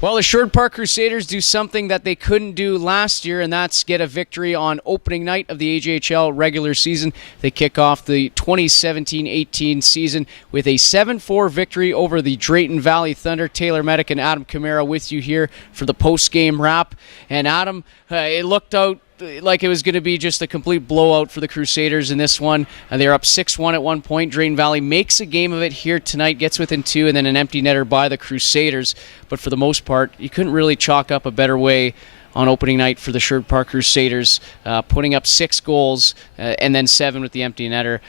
Well, the Sherwood Park Crusaders do something that they couldn't do last year, and that's get a victory on opening night of the AJHL regular season. They kick off the 2017-18 season with a 7-4 victory over the Drayton Valley Thunder. Taylor Medak and Adam Kamara with you here for the post-game wrap. And Adam, it looked out like it was going to be just a complete blowout for the Crusaders in this one. They're up 6-1 at one point. Drayton Valley makes a game of it here tonight, gets within 2, and then an empty netter by the Crusaders. But for the most part, you couldn't really chalk up a better way on opening night for the Sherwood Park Crusaders, putting up 6 goals and then 7 with the empty netter.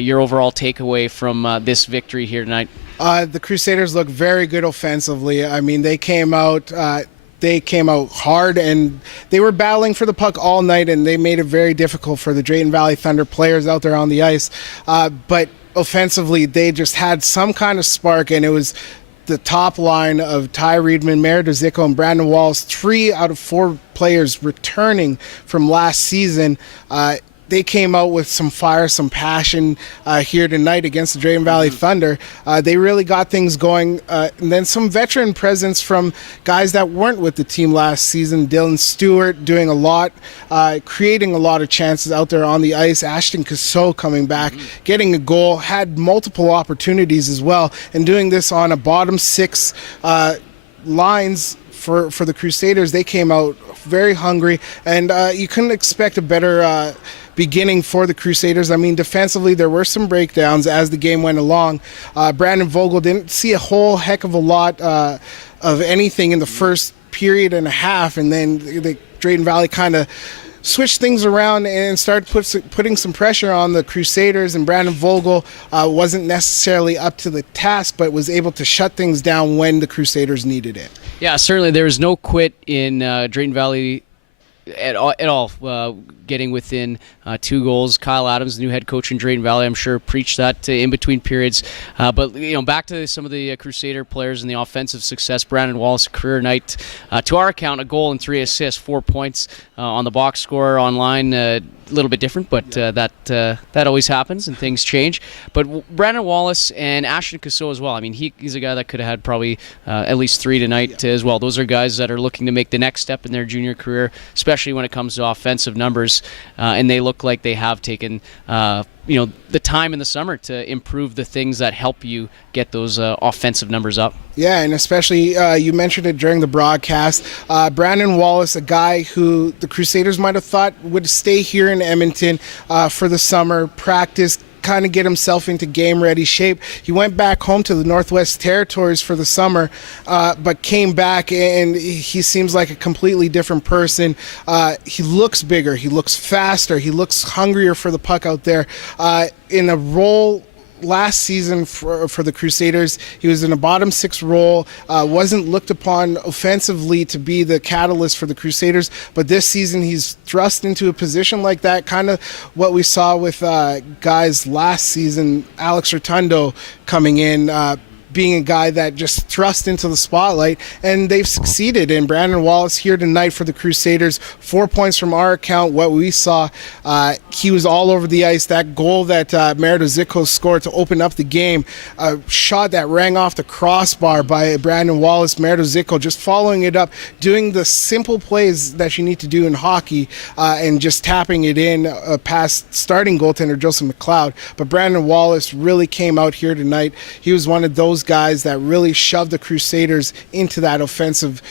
Your overall takeaway from this victory here tonight? The Crusaders look very good offensively. I mean, they came out hard, and they were battling for the puck all night, and they made it very difficult for the Drayton Valley Thunder players out there on the ice. But offensively, they just had some kind of spark, and it was the top line of Ty Reedman, Medak, and Brandon Wallace, 3 out of 4 players returning from last season. They came out with some fire, some passion here tonight against the Drayton Valley Thunder. They really got things going. And then some veteran presence from guys that weren't with the team last season. Dylan Stewart doing a lot, creating a lot of chances out there on the ice. Ashton Cassot coming back, getting a goal, had multiple opportunities as well, and doing this on a bottom 6 lines for the Crusaders. They came out very hungry, and you couldn't expect a better beginning for the Crusaders. I mean, defensively, there were some breakdowns as the game went along. Brandon Vogel didn't see a whole heck of a lot of anything in the first period and a half, and then the Drayton Valley kind of switched things around and started putting some pressure on the Crusaders, and Brandon Vogel wasn't necessarily up to the task, but was able to shut things down when the Crusaders needed it. Yeah, certainly there was no quit in Drayton Valley at all, getting within 2 goals. Kyle Adams, the new head coach in Drayton Valley, I'm sure preached that in between periods. But back to some of the Crusader players and the offensive success. Brandon Wallace, career night. To our account, a goal and 3 assists, 4 points on the box score online. A little bit different, but that always happens and things change. But Brandon Wallace and Ashton Cassot as well. I mean, he's a guy that could have had probably at least 3 tonight as well. Those are guys that are looking to make the next step in their junior career, especially when it comes to offensive numbers, and they look like they have taken the time in the summer to improve the things that help you get those offensive numbers up. Yeah, and especially you mentioned it during the broadcast. Brandon Wallace, a guy who the Crusaders might have thought would stay here in Edmonton for the summer, practice, kind of get himself into game-ready shape. He went back home to the Northwest Territories for the summer, but came back, and he seems like a completely different person. He looks bigger, he looks faster, he looks hungrier for the puck out there. In a role last season for the Crusaders, he was in a bottom 6 role, wasn't looked upon offensively to be the catalyst for the Crusaders, but this season he's thrust into a position like that, kind of what we saw with guys last season. Alex Rotundo coming in, being a guy that just thrust into the spotlight, and they've succeeded. And Brandon Wallace here tonight for the Crusaders, 4 points from our account. What we saw, he was all over the ice. That goal that Medak scored to open up the game, a shot that rang off the crossbar by Brandon Wallace. Medak just following it up, doing the simple plays that you need to do in hockey, and just tapping it in past starting goaltender Joseph McLeod. But Brandon Wallace really came out here tonight. He was one of those guys that really shoved the Crusaders into that offensive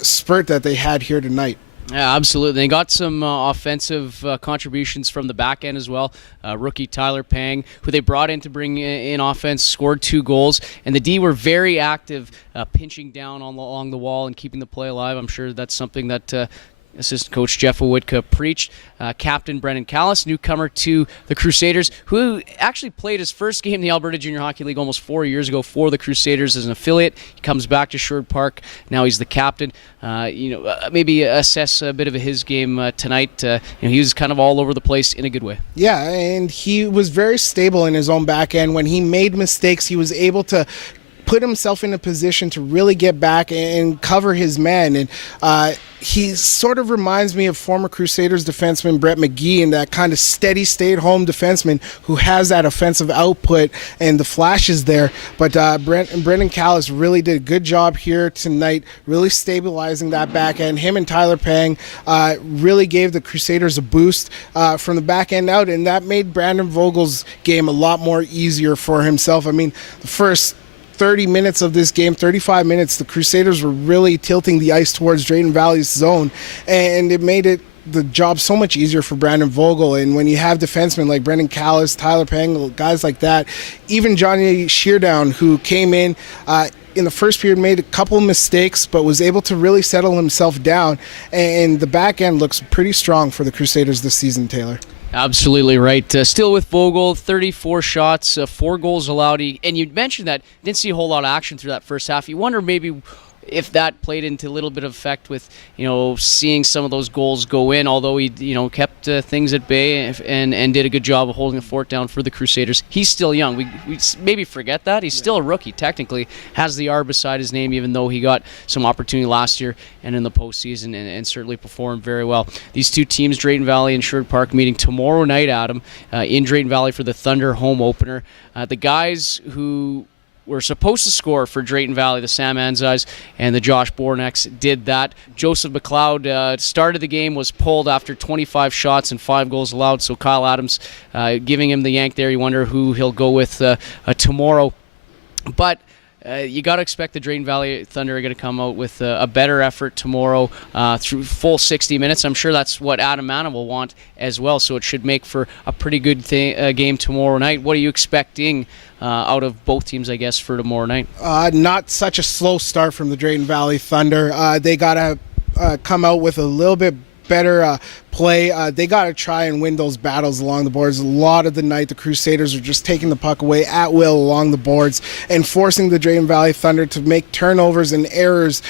spurt that they had here tonight. Yeah, absolutely. They got some offensive contributions from the back end as well. Rookie Tyler Pang, who they brought in to bring in offense, scored 2 goals. And the D were very active, pinching down along the wall and keeping the play alive. I'm sure that's something that assistant coach Jeff Owidka preached. Captain Brendan Callis, newcomer to the Crusaders, who actually played his first game in the Alberta Junior Hockey League almost 4 years ago for the Crusaders as an affiliate. He comes back to Sherwood Park. Now he's the captain. Maybe assess a bit of his game tonight. He was kind of all over the place in a good way. Yeah, and he was very stable in his own back end. When he made mistakes, he was able to put himself in a position to really get back and cover his man. And he sort of reminds me of former Crusaders defenseman Brett McGee, and that kind of steady stay-at-home defenseman who has that offensive output and the flashes there. But Brendan Callis really did a good job here tonight, really stabilizing that back end. Him and Tyler Pang really gave the Crusaders a boost from the back end out, and that made Brandon Vogel's game a lot more easier for himself. I mean, the first 30 minutes of this game, 35 minutes, the Crusaders were really tilting the ice towards Drayton Valley's zone, and it made the job so much easier for Brandon Vogel. And when you have defensemen like Brendan Callis, Tyler Pang, guys like that, even Johnny Sheardown, who came in the first period, made a couple mistakes, but was able to really settle himself down, and the back end looks pretty strong for the Crusaders this season, Taylor. Absolutely right. Still with Vogel, 34 shots, 4 goals allowed. And you mentioned that didn't see a whole lot of action through that first half. You wonder maybe if that played into a little bit of effect with, seeing some of those goals go in, although he, kept things at bay and did a good job of holding the fort down for the Crusaders. He's still young. We maybe forget that. He's still a rookie, technically, has the R beside his name, even though he got some opportunity last year and in the postseason and certainly performed very well. These two teams, Drayton Valley and Sherwood Park, meeting tomorrow night, Adam, in Drayton Valley for the Thunder home opener. The guys who were supposed to score for Drayton Valley, the Sam Anzais and the Josh Bornecks, did that. Joseph McLeod started the game, was pulled after 25 shots and 5 goals allowed, so Kyle Adams giving him the yank there. You wonder who he'll go with tomorrow. But you got to expect the Drayton Valley Thunder are going to come out with a better effort tomorrow through full 60 minutes. I'm sure that's what Adam Manna will want as well, so it should make for a pretty good game tomorrow night. What are you expecting out of both teams, I guess, for tomorrow night? Not such a slow start from the Drayton Valley Thunder. They got to come out with a little bit better play. They got to try and win those battles along the boards. A lot of the night, the Crusaders are just taking the puck away at will along the boards and forcing the Drayton Valley Thunder to make turnovers and errors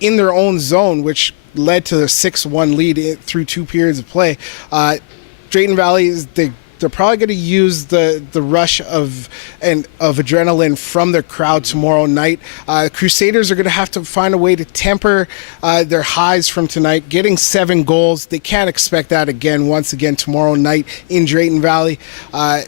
in their own zone, which led to a 6-1 lead through 2 periods of play. Drayton Valley they're probably going to use the rush of adrenaline from their crowd tomorrow night. Crusaders are going to have to find a way to temper their highs from tonight, getting 7 goals. They can't expect that once again tomorrow night in Drayton Valley,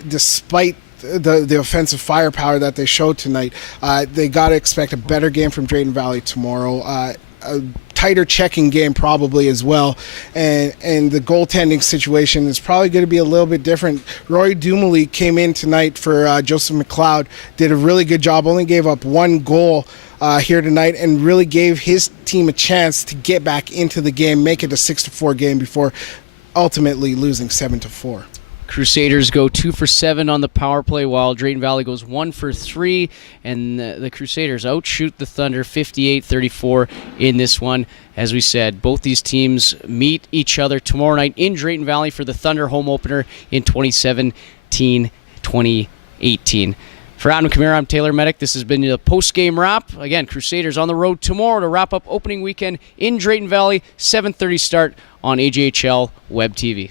despite the offensive firepower that they showed tonight. They got to expect a better game from Drayton Valley tomorrow. A tighter checking game probably as well, and the goaltending situation is probably going to be a little bit different. Rory Dumely came in tonight for Joseph McLeod, did a really good job, only gave up 1 goal here tonight, and really gave his team a chance to get back into the game, make it a 6-4 game before ultimately losing 7-4. Crusaders go 2 for 7 on the power play, while Drayton Valley goes 1 for 3, and the Crusaders outshoot the Thunder 58-34 in this one. As we said, both these teams meet each other tomorrow night in Drayton Valley for the Thunder home opener in 2017-2018. For Adam Kamara, I'm Taylor Medak. This has been the post-game wrap. Again, Crusaders on the road tomorrow to wrap up opening weekend in Drayton Valley, 7:30 start on AJHL Web TV.